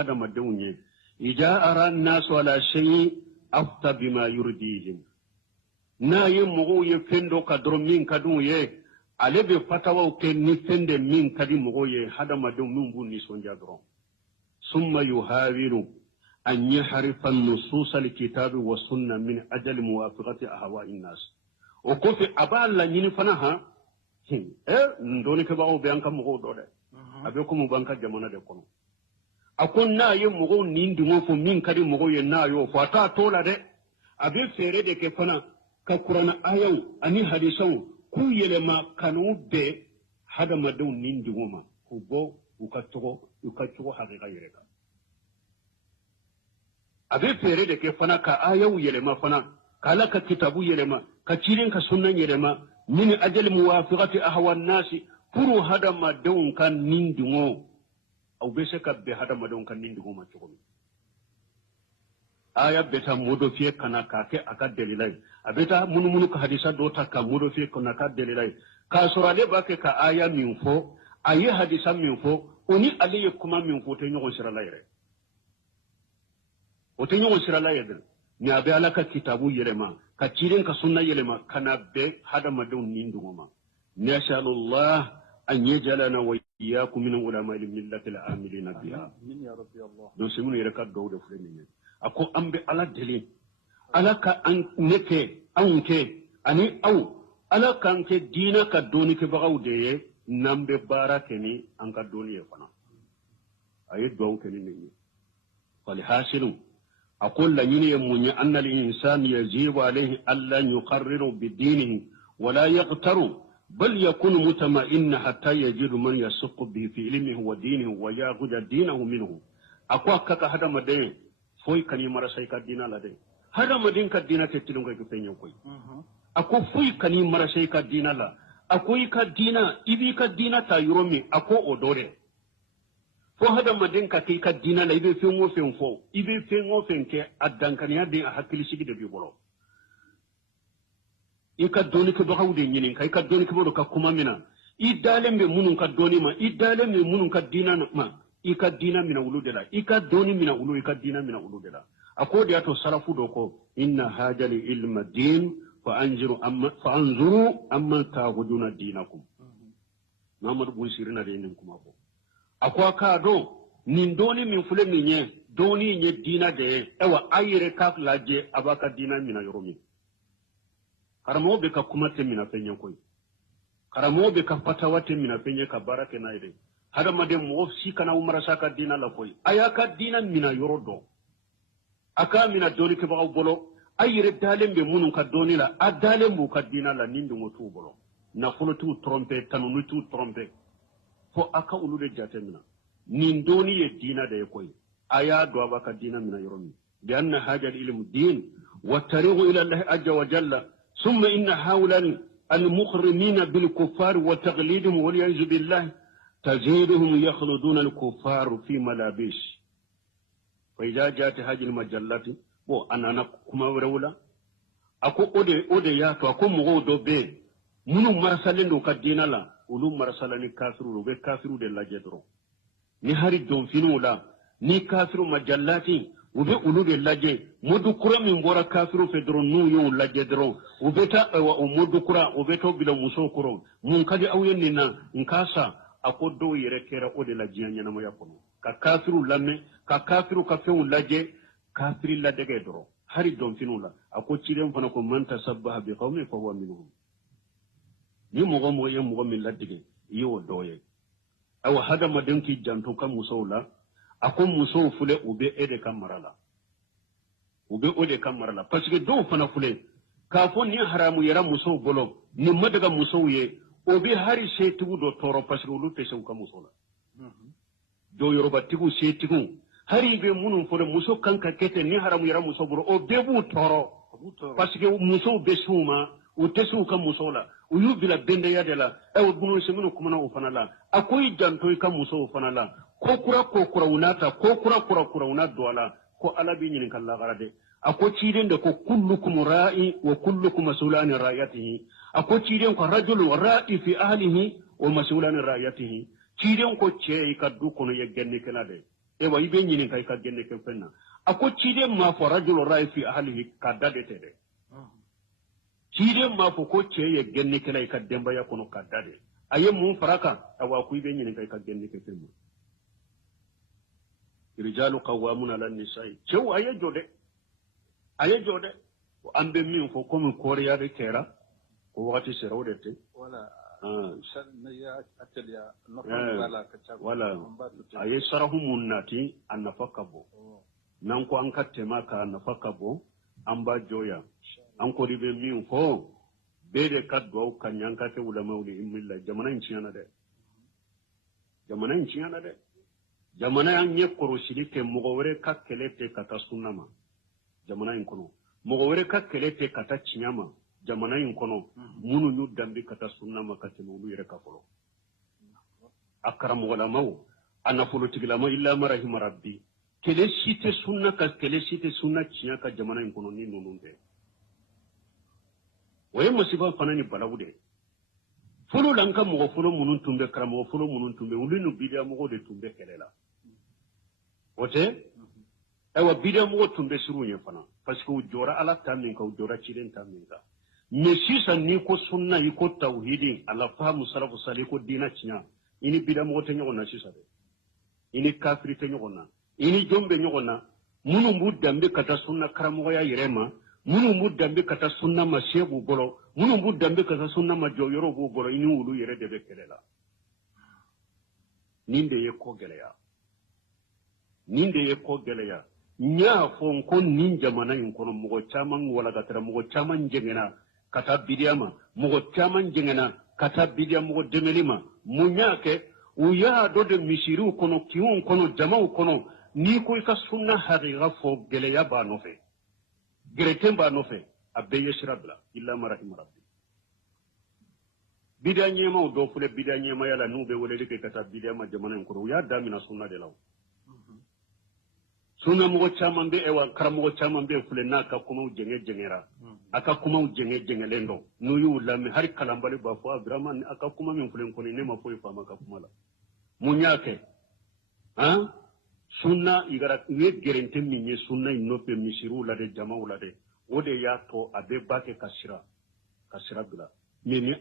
hada madunye ija ara nasu ala shay afta bima yurdihim na ye mogo ye fendo kadro min kadun ye alebe fatawa ke ni fende min kadi mogo ye hada madun min bu ni sonja dron summa yuhawiru an yahrifa an-nusus al-kitab wa sunna min ajli muwafaqati ahwa'i an-nas o ko fi aballa nyini fana ha ndoni ke bawo be an kam mogo do de abe ko mu banka jamana de kono akon na ye mogo nindi mo fo min kadi mogo ye na yo fo ta tola de abe fere de ke fana ka qur'ana ayaw ani hadisan ku yelema kanu be hada madun nindi ngoma ku bo ukatogo hakika yeleka abe fere de ke fana ka ayaw yelema fana kala ka kitabu yelema ka cirin ka sunnan yelema min ajal muwafiqati ahwa an-nasi puru hada madun kan nindi ngo au be se ka be hada madon kan nindi ngoma chokomi aya beta modo fie kana kake aka delilai abeta munumunu ka hadisa do ta ka modo fie kana ka delilai ka sorale bake ka aya minfo ayi hadisa minfo oni aliye kuma minfo te nyogon sirala yere o te nyogon sirala yere ni abe alaka kitabu yelema ka cirin ka sunna yelema kana be hada madon nindi ngoma nashalullah an yajalana wa iyyakum min ulama al-millati al-amilina biha amin ya rabbi allah don simu yere ka do de fuleni ako ambe ala deli ala ka an neke anke ani au ala kan ke dina ka doni ke bagaw de nambe barake ni an ka doni e fana ayi do ke ni ni fal hasilu aqul la yini munya anna al insan yajibu alayhi alla yuqarriru bi dinihi wala yaqtaru bal yakun mutama'inna hatta yajidu man yasqu bi fi ilmihi wa dinihi wa ya'khudha dinahu minhu akwa kaka hada made foy kani marasai ka dina la de hada madin ka dina te tilon ga penyo koy ako foy kani marasai ka dina la akoy ka dina ibi ka dina ta yuromi ako odore fo hada madin ka kai ka dina la ibe fengo fenfo ibe fengo fenke addankaniya de a hakili sigi de bi bolo ika doni ko do hawde nyinin kai ka doni ko do ka kuma mina idalembe munun ka doni ma idalembe munun ka dina ma ika dina mina uludela ika doni mina ulu ika dina mina uludela akodi ato sarafu doko inna hajali ilma din fa anzuru amma ta'buduna dinakum Muhammad bin Sirina de nin kuma ko akwa ka do nin doni min fule min ye doni nye dina de ewa ayire ka laje abaka dina mina yoromi karamo be ka kuma te mina fenyen koy karamo be ka fatawate mina fenye ka barake na ide hada made mo si kana umara saka dina la koy ayaka dina mina yorodo aka mina doni ke bawo bolo ayire dalembe munun ka doni la adalembu ka dina la nindi motu bolo na fulo tu trompe tanunu tu trompe fo aka ulude jate mina nin doni ye dina de koy aya do abaka dina mina yoromi bi anna hajal ilmu din wa tariqu ila allah azza wa jalla thumma inna hawlan المخرمين بالكفار وتغليدهم والعياذ بالله تزيدهم يخلدون الكفار في ملابس فإذا جاءت هذه المجلات أنا كما ورولا أكو أودي ياتو أكو مغودو بي منو مرسلين كدينا لا ولو مرسلين كافرو بي كافرو دي لا جدرو نهاري دون فينو لا ني كافرو مجلاتي ube ulude laje modukura min bora kafiru fedro nu yo laje dro ubeta wa modukura ubeto bila musokuro mun kadi awyen na nkasa akodo yere kera ode laje nyana mo yakono ka kafiru lamme ka kafiru ka fewu laje kafiri la dege dro hari don finula ako cirem fana ko man tasabbaha bi qawmi fa huwa minhum ni mo ye mo min ladige yo doye awa hada madanki janto kan musawla ako muso fule ube ede kamarala ube ode kamarala parce que do fana fule ka fo ni haramu yara muso bolo ni madaga muso ye obe hari setu do toro parce que ulu pese ka muso la do yoroba tigu setu hari be munun fole muso kanka kete ni haramu yara muso bolo obe bu toro parce que muso be suma o tesu ka muso la uyu bila bende yadela e o bunu semunu kuma na o fana la akoy janto ka muso o fana la kokura unata kokura unado ala ko ala bi nyin kala garade ako ciiden de ko kullukum ra'i wa kullukum mas'ulun ra'yatihi ako ciiden ko rajulu ra'i fi ahlihi wa mas'ulun ra'yatihi ciiden ko ce ka du kono ye genni kala de ewa ibe nyini kai ka genne ke fenna ako cide ma fo rajul ra'i fi ahlihi kadda de tede cide ma fo ko ce ye genne ke lai ka demba ya kono kadda de aye mun faraka awa ku ibe nyini kai ka genne ke fenna rijalu qawwamuna lan nisa'i cew aye jode ambe min fo comme koriya de kera ko wakati serawde te wala ya ateliya wala wala aye sarahu munnati annafaka bo nan ko an kattema ka annafaka bo an ba joya an ko ribe min fo bede kaddo kan yanka te ulama uli imilla jamana inciyana de jamana an ye korosili ke mogowre ka kelete kata sunnama jamana in kono mogowre ka kelete kata cinyama jamana in kono munu ñu dambi kata sunnama kate no yere ka folo akram wala maw ana folo tigilama illa marahim rabbi kele site sunna cinya ka jamana in kono ni nonunde waye masiba fanani balawude folo lanka mogo folo munun tumbe karamo folo munun tumbe ulinu bidia mogo de tumbe kelela ote ewa bidia mogo tumbe siruye fana parce que ujora ala tamin ka ujora chiren tamin ka mais sisa ni ko sunna yi ko tauhidin ala fahamu salafu sali ko dina cinya ini bidia mogo te nyogona sisa de ini kafiri te nyogona ini jombe nyogona munu mu dambe kata sunna karamo ya yirema munu mu dambe kata sunna ma shebu bolo munu mu dambe kata sunna ma joyoro bu bolo ini ulu yere de be kelela ninde ye ko geleya nya fon kon nin jamana in kono mugo chaman wala gatara mugo chaman jengena kata bidiyama mugo chaman jengena kata bidiyama mugo demelima munyake uya do de mishiru kono kiun kono jama'u kono ni ko ka sunna haqiqa fo geleya ba nofe gereten ba nofe abbe yashrabla illa marahim rabbi bidanyema do fule bidanyema yala nube wole de kata bidiyama jamana in kono ya damina sunna de law sunna mogo caman be ewa karamogo caman be fule na ka kuma jengera aka kuma jengelendo no yu lami har kalambali ba fo abraman aka kuma min fule ko ne ma fo fama ka kuma la munyake sunna igara ye gerente minye sunna inope misiru la de jama'u la de ode ya to abe bake kasira bila ni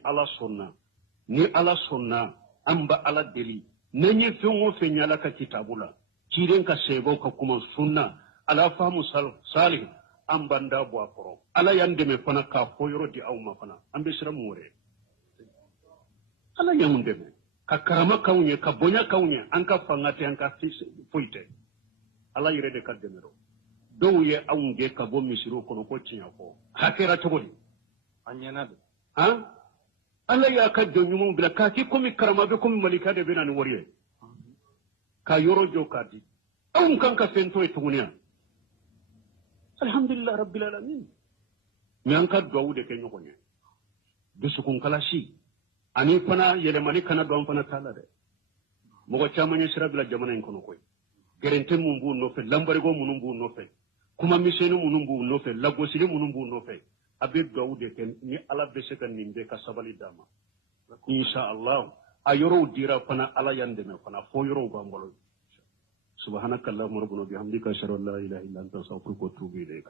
ala sonna amba ala deli nenye fengo fenyala ka kitabula kiren ka sebo ka kuma sunna ala famu salih an banda bo akoro ala yande me fana ka foyoro di awma fana ambe sira more ala yamunde me ka karama kawnye ka bonya kawnye an ka fangate an ka foite ala yire de kademero do ye awnge ka bo misiro kono ko tinya ko hakera togodi anyana de ala ya ka jonyumo bila ka ki komi karama be komi malika de benani woriye ka yoro jokadi awun kanka fento etuguniya alhamdulillah rabbil alamin nyanka do de ke nyokonye bisukun kalashi ani fana yele mani kana do fana tala de mogo chamanye shirabila jamana en kono koy gerente mumbu no fe lambare go munumbu no fe kuma misenu munumbu no fe lagosili munumbu no fe abe do de ke ni ala be se kan nimbe ka sabali dama insha Allah ayoro dira fana ala yande me fana fo yoro bangolo subhanakallahumma rabbuna bihamdika ashhadu an la ilaha illa anta astaghfiruka wa atubu ilayk